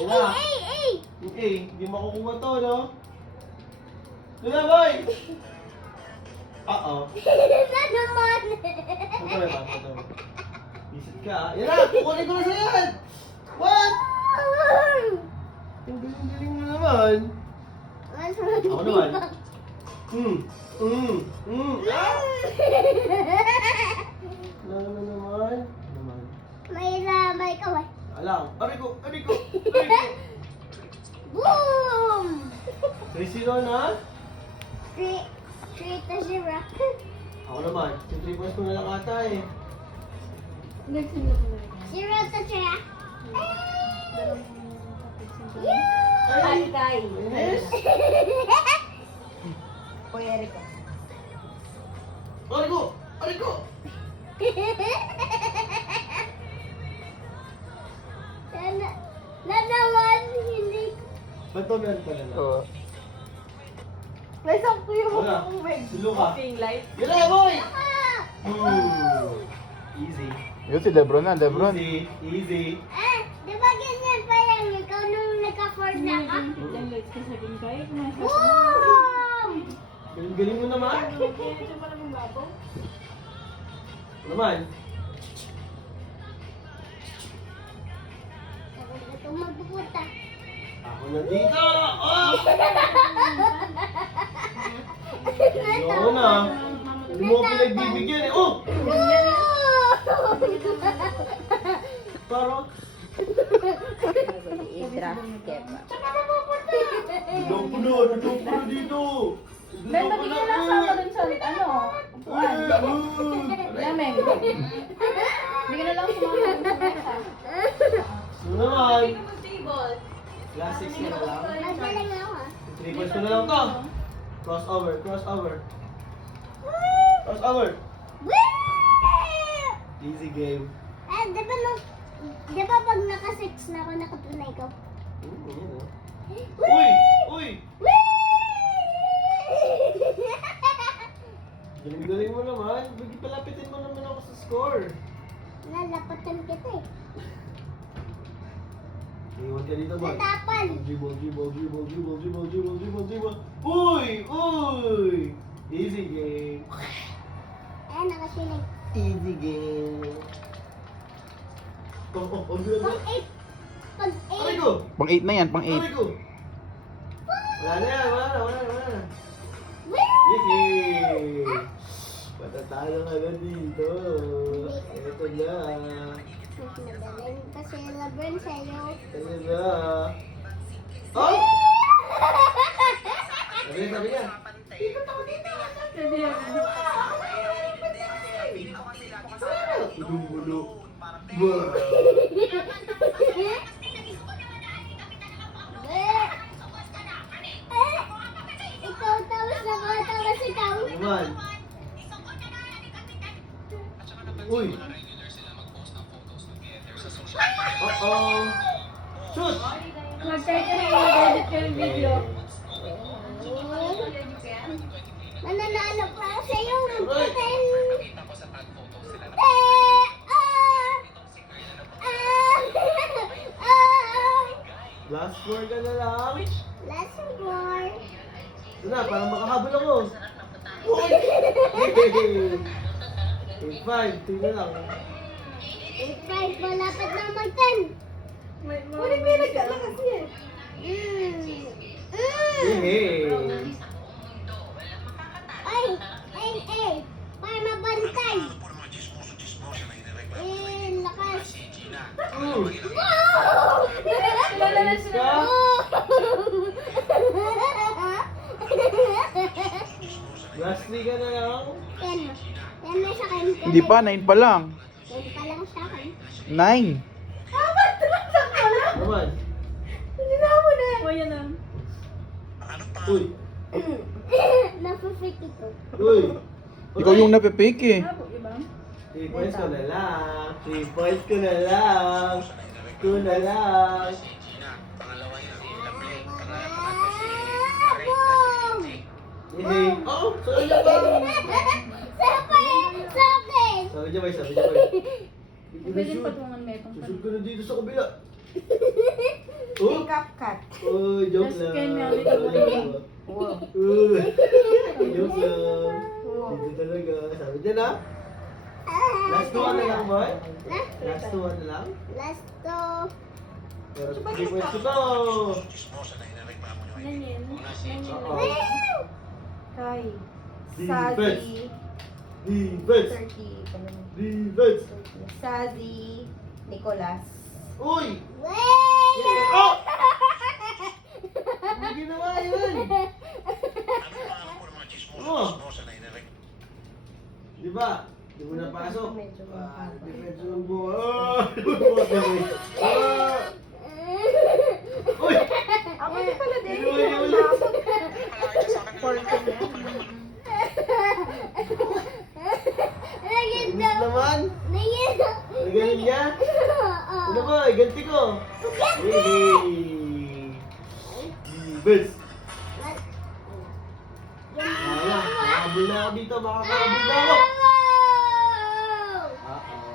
Hindi makukuha to, no? Doon na, boy! Uh-oh. Na naman. Ito ba? Visit ka, ah. Yan na! Kukunin ko na sa yan! What? Ang galing-galing mo naman. Ako naman. Wala naman. May lamay ka ba? Alam. Aray ko. Boom! 3-0 na? 3-0. Ako naman. 3 points ko na lang ata eh. 0-3. Ay! Kay. Yes! Hoy, Erika. Aray ko! Na naman, hindi. Ba't to meron pa na? Oo. May sakto yung Wala. ubeg. Silo ka. Ping light. Yan na, boy! Ah! Easy. Yun si Lebron na, Lebron. Easy. Di ba ganyan pa lang? Ikaw nung nagka-4 na ka? Boom! Galing mo naman. Naman. Ito magpupunta. Ako na dito! Oh! Ayoko na. Hindi mo ako pinagbibigyan eh. Oh! Parang, I-draft kepa. dudok ko na dito. Ben, ba't hindi ka lang sama dun sa upuan? Lameng. Hindi ka na lang sumama dun sa mesa. Ano naman? Classic na lang. Magaling ako ah. 3 points ko na lang to. Crossover. Woo! Easy game. Di ba pag naka-6 na ako, nakatunay ko? Yan, oh. Woo! Uy! Woo! Galing-galing mo naman. Palapitin mo naman ako sa score. Lalapatan kita eh. Iwan ka dito, boy. Natapal. Dribble. Uy! Easy game. Nakasinig. Easy game. Oh, Pag 8. Pag Aray 8. ko! Pang 8 na yan, pang 8. Aray ko! Wala na yan, wala na. Woo! Yay! Patatalo ka na dito. Ito na. Magaling kasi Lebron sa'yo. Ito na. Oh! Sabi niya. Bulo. Wow. Ikaw tapos nakatawas ikaw. Naman. Uy. Uh-oh. Shoot! Mag-try ka rin mag-edit yung video. Mananalo pa sa'yo. Aray! Last score ka na lang. Last score. Ito na, parang makahabol ako. Uy! 8-5, tingnan lang. 8-5, malapit na mag-10. Huling bilag ka lang kasi eh. Hey! Ay, para mabantay. Lakas. Mm. Wow! Kilala na sila. Ka? Last 3 ka na lang. 10 na sa akin. Hindi pa, 9 pa lang. 10 pa lang sa akin. 9. Naman. Hindi na mo na. O, yan lang. Uy! Napafit ito. Uy! Ikaw yung napipik eh. Ano po, iba? 3 points ko na lang. 3 points ko na lang. 2 na lang. Boom! Yay! Oh! Sabi niya ba? Sabi! Sabi niya ba? Sabi niya ba? Pwede patungan mo itong Susunod ko na dito sa kabila. Oh, CapCut. oh, joke Just lang. kay Mami Tuloy. Wow. Joke lang. Dito talaga. Sabi din ha? Last two na lang, boy? Last two na lang? Last to. Pero 3 points to go. Nanyan. Oo. Kay. Defense. Sazi. Defense. 30. Ganun. Defense. Sazi. Nicolas. Uy! Wait! Oh! Ano ginawa yun? Oh! Di ba? Di mo napasok. Defense ng buhay. Uy! Ako din pala din. Uy, ulit. Nagin Inis daw. naman. Nagin daw. Nagaling niya. Ano ba? Ganti ko. Hey! Defense. Wala. Makakabul na ako dito. Makakabul na ako. Uh-oh.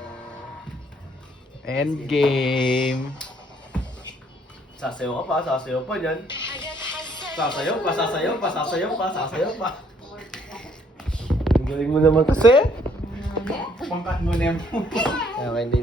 Endgame. Sasayaw ka pa, sasayaw pa dyan. Sasayaw pa, sasayaw pa, sasayaw pa, sasayaw pa. Ang galing mo naman kasi. Pangkat mo na yan. Okay, hindi.